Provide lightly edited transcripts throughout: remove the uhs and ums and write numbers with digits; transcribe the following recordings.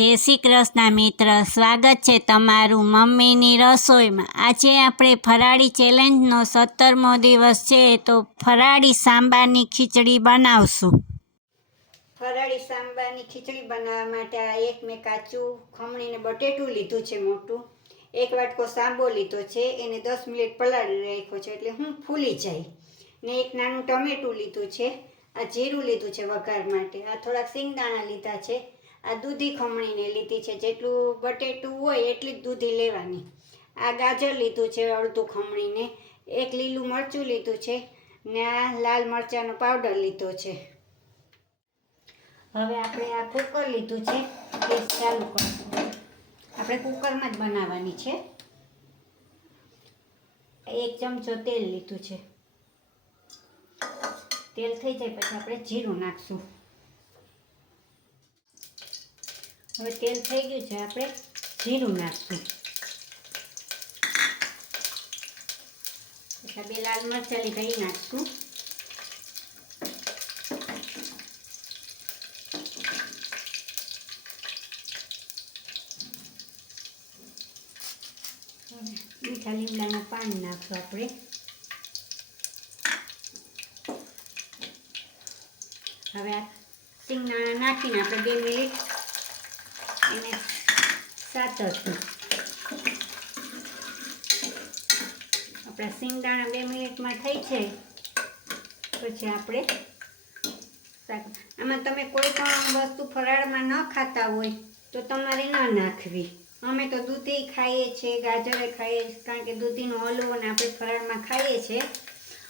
જય શ્રી કૃષ્ણ મિત્ર, સ્વાગત છે તમારું મમ્મીની રસોઈમાં। આજે આપણે ફરાળી ચેલેન્જનો 17મો દિવસ છે, તો ફરાળી સાંબારની ખીચડી બનાવશું। ફરાળી સાંબારની ખીચડી બનાવવા માટે આ એક મેં કાચું ખમણીને બટેટું લીધું છે મોટું, એક વાટકો સાંબો લીધો છે, એને 10 મિનિટ પલાળી રાખ્યો છે એટલે હું ફૂલી જાય, ને એક નાનું ટમેટું લીધું છે, આ જીરું લીધું છે વઘાર માટે, આ થોડાક સિંગદાણા લીધા છે, આ દૂધી ખમણીને લીધી છે, જેટલું બટેટું હોય એટલી જ દૂધી લેવાની, આ ગાજર લીધું છે અડધું ખમણીને, એક લીલું મરચું લીધું છે ને આ લાલ મરચાંનો પાવડર લીધો છે। હવે આપણે આ કુકર લીધું છે, ગેસ ચાલુ કરશું। આપણે કુકરમાં જ બનાવવાની છે। 1 ચમચો તેલ લીધું છે, તેલ થઈ જાય પછી આપણે જીરું નાખશું। હવે તેલ થઈ ગયું છે, આપણે જીરું નાખશું, પછી 2 લાલ મરચાં લીધા એ નાખશું, મીઠા લીમડાના પાન નાખશું આપણે, હવે આ સિંગદાણા નાખીને આપણે 2 મિનિટ એને સાતરશું। આપણા સિંગદાણા 2 મિનિટમાં થઈ છે પછી આપણે આમાં તમે કોઈ પણ વસ્તુ ફરાળમાં ન ખાતા હોય તો તમારે ન નાખવી। અમે તો દૂધી ખાઈએ છીએ, ગાજરે ખાઈએ છીએ, કારણ કે દૂધીનો હલવો ને આપણે ફરાળમાં ખાઈએ છીએ।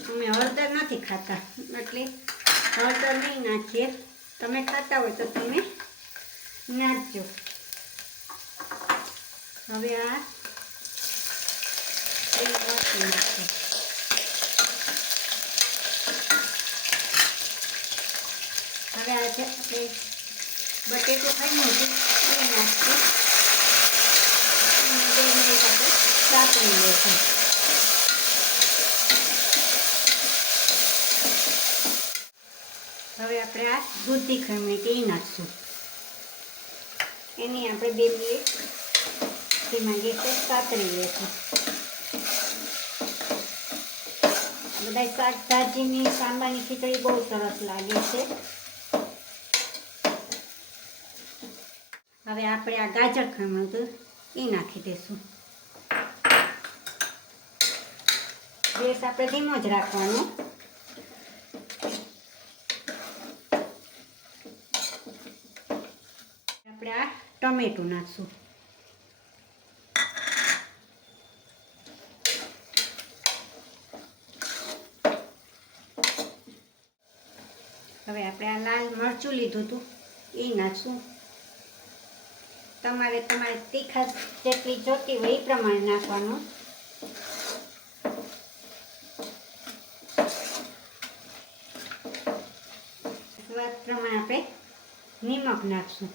અમે હળદર નથી ખાતા એટલે હળદર નહીં નાખીએ, તમે ખાતા હોય તો તમે નાખજો। હવે આ નાખો, હવે આ છે આપણે બટેટું ખાઈ હતું એ નાખશું, 2 મિનિટ આપણે સાતરી લઈશું। હવે આપણે આ દૂધી ખમણી તે નાખશું, એની આપણે 2 મિનિટ ધીમા ગેસે સાતરી લઈશું। બધા શાકભાજીની સાંબારની ખીચડી બહુ સરસ લાગે છે। હવે આપણે આ ગાજર ખમણ હતું એ નાખી દઈશું, ગેસ આપણે ધીમો જ રાખવાનો। આપણે આ ટમેટું નાખશું, હવે આપણે આ લાલ મરચું લીધું હતું એ નાખશું, તમારે તમારી તીખાશ જેટલી જોતી હોય એ પ્રમાણે નાખવાનું। સ્વાદ પ્રમાણે આપણે નિમક નાખશું,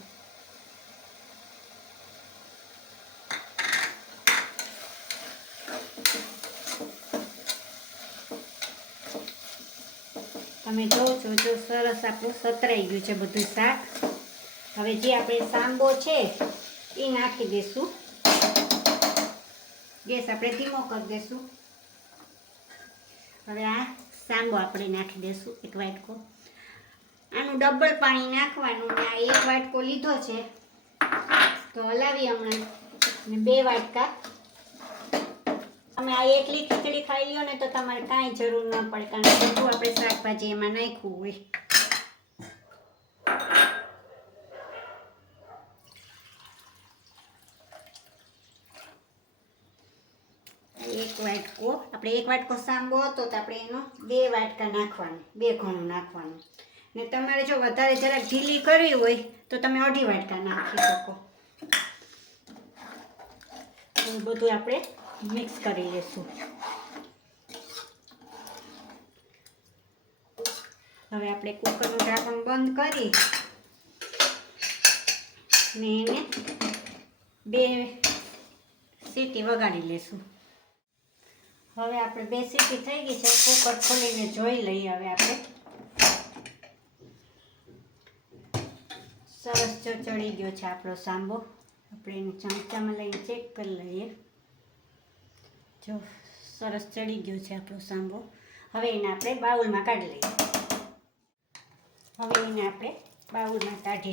તમે જોવો છો જો સરસ આપણું સતરાઈ ગયું છે બધું શાક। હવે જે આપણે સાંબો છે એ નાખી દઈશું, ગેસ આપણે ધીમો કરી દઈશું। હવે આ સાંબો આપણે નાખી દઈશું 1 વાટકો, આનું ડબલ પાણી નાખવાનું, ને આ 1 વાટકો લીધો છે તો હલાવી હમણાં, ને 2 વાટકા। તમે આ એકલી ખીચડી ખાઈ લ્યો ને તો તમારે કાંઈ જરૂર ન પડે, કારણ કે બધું આપણે શાકભાજી એમાં નાખ્યું હોય। આપણે 1 વાટકો સાંબો હતો તો આપણે એનો 2 વાટકા નાખવાનું, 2 ઘણું નાખવાનું, ને તમારે જો વધારે જરાક ઢીલી કરવી હોય તો તમે 1.5 વાટકા નાખી શકો। બધું આપણે મિક્સ કરી લઈશું। હવે આપણે કુકરનું ઢાંકણ બંધ કરી ને એને 2 સીટી વગાડી લઈશું। હવે આપણે 2 સીટી થઈ ગઈ છે, કુકર ખોલીને જોઈ લઈએ। હવે આપણે સરસ ચડી ગયો છે આપણો સાંબો. આપણે એને ચમચામાં લઈને ચેક કરી લઈએ. જો સરસ ચડી ગયો છે આપણો સાંબો. હવે એને આપણે બાઉલમાં કાઢી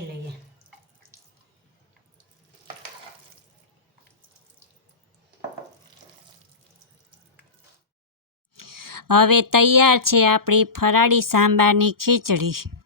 લઈએ. હવે તૈયાર છે આપણી ફરાળી સાંબારની ખીચડી.